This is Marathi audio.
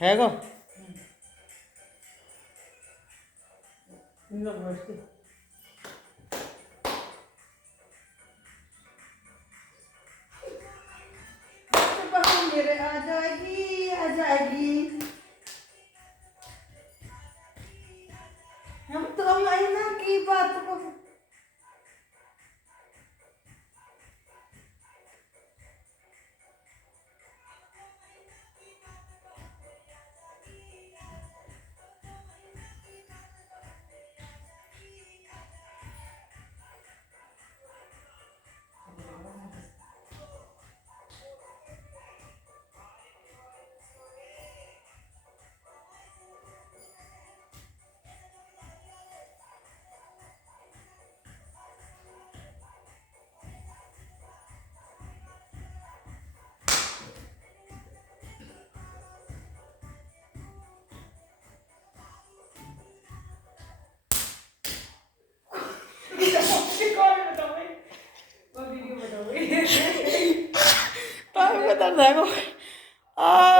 हैगा। मेरे आ जाएगी आ जाएगी। हम तो मैना की बात को Tahu kata aku. Ah.